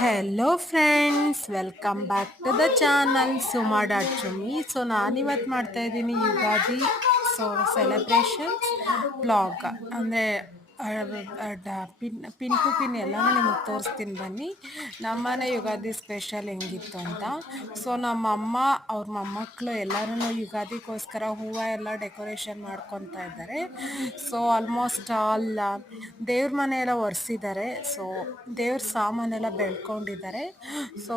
Hello friends, welcome back to the channel Suma dot Chummi. So ನಾನಿವತ್ತು ಮಾಡ್ತಾ ಇದ್ದೀನಿ ಯುಗಾದಿ ಸೆಲೆಬ್ರೇಷನ್ಸ್ ಬ್ಲಾಗ್. ಅಂದರೆ ಪಿನ್ ಟು ಪಿನ್ ಎಲ್ಲನೂ ನಿಮಗೆ ತೋರಿಸ್ತೀನಿ ಬನ್ನಿ. ನಮ್ಮನೆ ಯುಗಾದಿ ಸ್ಪೆಷಲ್ ಹೆಂಗಿತ್ತು ಅಂತ. ಸೊ ನಮ್ಮಮ್ಮ ಅವ್ರ ಮೊಮ್ಮಕ್ಕಳು ಎಲ್ಲರೂ ಯುಗಾದಿಗೋಸ್ಕರ ಹೂವು ಎಲ್ಲ ಡೆಕೋರೇಷನ್ ಮಾಡ್ಕೊತಾ ಇದ್ದಾರೆ. ಸೊ ಆಲ್ಮೋಸ್ಟ್ ಆಲ್ ದೇವ್ರ ಮನೆ ಎಲ್ಲ ಒರೆಸಿದ್ದಾರೆ. ಸೊ ದೇವ್ರ ಸಾಮಾನೆಲ್ಲ ಬೆಳ್ಕೊಂಡಿದ್ದಾರೆ. ಸೊ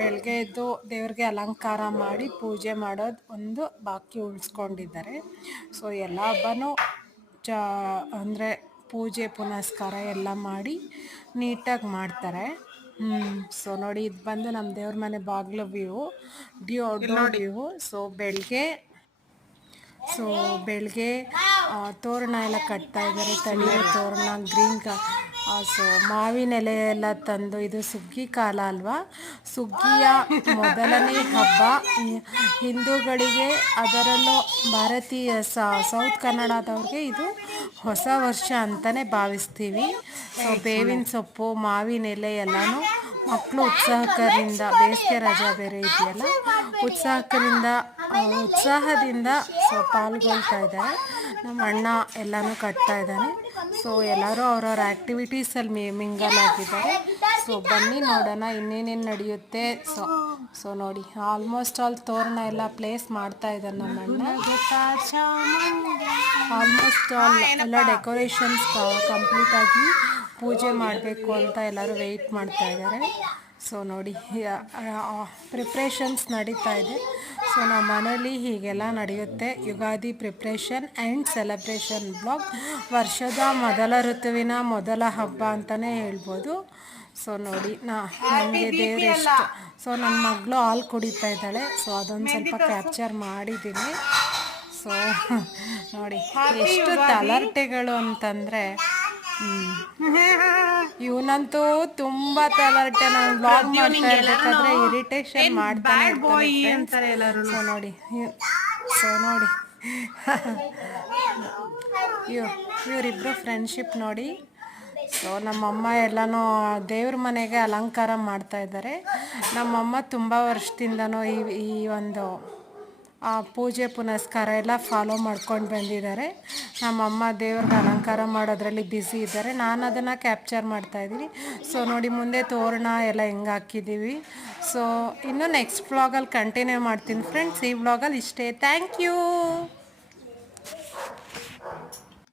ಬೆಳಗ್ಗೆ ಎದ್ದು ದೇವ್ರಿಗೆ ಅಲಂಕಾರ ಮಾಡಿ ಪೂಜೆ ಮಾಡೋದು ಒಂದು ಬಾಕಿ ಉಳಿಸ್ಕೊಂಡಿದ್ದಾರೆ. ಸೊ ಎಲ್ಲ ಹಬ್ಬನೂ ಅಂದರೆ ಪೂಜೆ ಪುನಸ್ಕಾರ ಎಲ್ಲ ಮಾಡಿ ನೀಟಾಗಿ ಮಾಡ್ತಾರೆ. ಸೊ ನೋಡಿ, ಇದು ಬಂದು ನಮ್ಮ ದೇವ್ರ ಮನೆ ಬಾಗಿಲು ಡೋರ್ ವ್ಯೂ. ಸೊ ಬೆಳಗ್ಗೆ ತೋರಣ ಎಲ್ಲ ಕಟ್ತಾ ಇದ್ದಾರೆ. ತಳಿಯ ತೋರಣ ಗ್ರೀನ್ ಸೊ ಮಾವಿನ ಎಲೆ ಎಲ್ಲ ತಂದು, ಇದು ಸುಗ್ಗಿ ಕಾಲ ಅಲ್ವಾ, ಸುಗ್ಗಿಯ ಮೊದಲನೇ ಹಬ್ಬ ಹಿಂದೂಗಳಿಗೆ, ಅದರಲ್ಲೂ ಭಾರತೀಯ ಸೌತ್ ಕನ್ನಡದವ್ರಿಗೆ ಇದು ಹೊಸ ವರ್ಷ ಅಂತಲೇ ಭಾವಿಸ್ತೀವಿ. ಸೊ ಬೇವಿನ ಸೊಪ್ಪು, ಮಾವಿನ ಎಲೆ ಎಲ್ಲನೂ ಮಕ್ಕಳು ಉತ್ಸಾಹಕರಿಂದ, ಬೇಸಿಗೆ ರಜಾ ಬೇರೆ ಇದೆಯಲ್ಲ, ಉತ್ಸಾಹದಿಂದ ಸೊ ಪಾಲ್ಗೊಳ್ತಾ ಇದ್ದಾರೆ. ನಮ್ಮ ಅಣ್ಣ ಎಲ್ಲನೂ ಕಟ್ತಾ ಇದ್ದಾನೆ. ಸೊ ಎಲ್ಲರೂ ಅವ್ರವ್ರ ಆ್ಯಕ್ಟಿವಿಟೀಸಲ್ಲಿ ಮಿಂಗಲ್ ಆಗಿದ್ದಾರೆ. ಸೊ ಬನ್ನಿ ನೋಡೋಣ ಇನ್ನೇನೇನು ನಡೆಯುತ್ತೆ. ಸೊ ನೋಡಿ, ಆಲ್ಮೋಸ್ಟ್ ಆಲ್ ತೋರಣ ಎಲ್ಲ ಪ್ಲೇಸ್ ಮಾಡ್ತಾ ಇದ್ದಾರೆ ನಮ್ಮ ಅಣ್ಣ. ಆಲ್ಮೋಸ್ಟ್ ಆಲ್ ಎಲ್ಲ ಡೆಕೋರೇಷನ್ಸ್ ಕಂಪ್ಲೀಟಾಗಿ ಪೂಜೆ ಮಾಡಬೇಕು ಅಂತ ಎಲ್ಲರೂ ವೆಯ್ಟ್ ಮಾಡ್ತಾ ಇದ್ದಾರೆ. ಸೊ ನೋಡಿ, ಪ್ರಿಪ್ರೇಷನ್ಸ್ ನಡೀತಾ ಇದೆ. ಸೊ ನಮ್ಮ ಮನೇಲಿ ಹೀಗೆಲ್ಲ ನಡೆಯುತ್ತೆ Ugadi preparation and celebration blog. ವರ್ಷದ ಮೊದಲ ಋತುವಿನ ಮೊದಲ ಹಬ್ಬ ಅಂತಲೇ ಹೇಳ್ಬೋದು. ಸೊ ನೋಡಿ, ನನಗೆ ದೇವ್ರು ಎಷ್ಟು. ಸೊ ನನ್ನ ಮಗಳು ಹಾಲು ಕುಡಿತಾ ಇದ್ದಾಳೆ. ಸೊ ಅದೊಂದು ಸ್ವಲ್ಪ ಕ್ಯಾಪ್ಚರ್ ಮಾಡಿದ್ದೀನಿ. ಸೊ ನೋಡಿ ಎಷ್ಟು ತಲರ್ಟೆಗಳು ಅಂತಂದರೆ, ಇವನಂತೂ ತುಂಬ ತಲರ್ಟೆ. ನಾನು ಬ್ಲಾಗ್ ಮಾಡ್ತಾ ಇರ್ಬೇಕಾದ್ರೆ ಇರಿಟೇಷನ್ ಮಾಡ್ತಾನೆ ಇರ್ತಾರೆ. ಸೊ ನೋಡಿ ಇವರಿಬ್ಬರು ಫ್ರೆಂಡ್ಶಿಪ್ ನೋಡಿ. ಸೊ ನಮ್ಮಮ್ಮ ಎಲ್ಲನೂ ದೇವ್ರ ಮನೆಗೆ ಅಲಂಕಾರ ಮಾಡ್ತಾ ಇದ್ದಾರೆ. ನಮ್ಮಮ್ಮ ತುಂಬ ವರ್ಷದಿಂದನೂ ಈ ಒಂದು ಪೂಜೆ ಪುನಸ್ಕಾರ ಎಲ್ಲ ಫಾಲೋ ಮಾಡ್ಕೊಂಡು ಬಂದಿದ್ದಾರೆ. ನಮ್ಮಮ್ಮ ದೇವ್ರಿಗೆ ಅಲಂಕಾರ ಮಾಡೋದ್ರಲ್ಲಿ ಬ್ಯುಸಿ ಇದ್ದಾರೆ. ನಾನು ಅದನ್ನು ಕ್ಯಾಪ್ಚರ್ ಮಾಡ್ತಾಯಿದ್ದೀನಿ. ಸೊ ನೋಡಿ, ಮುಂದೆ ತೋರಣ ಎಲ್ಲ ಹೆಂಗೆ ಹಾಕಿದ್ದೀವಿ. ಸೊ ಇನ್ನು ನೆಕ್ಸ್ಟ್ ವ್ಲಾಗಲ್ಲಿ ಕಂಟಿನ್ಯೂ ಮಾಡ್ತೀನಿ ಫ್ರೆಂಡ್ಸ್. ಈ ವ್ಲಾಗಲ್ಲಿ ಇಷ್ಟೇ. Thank you.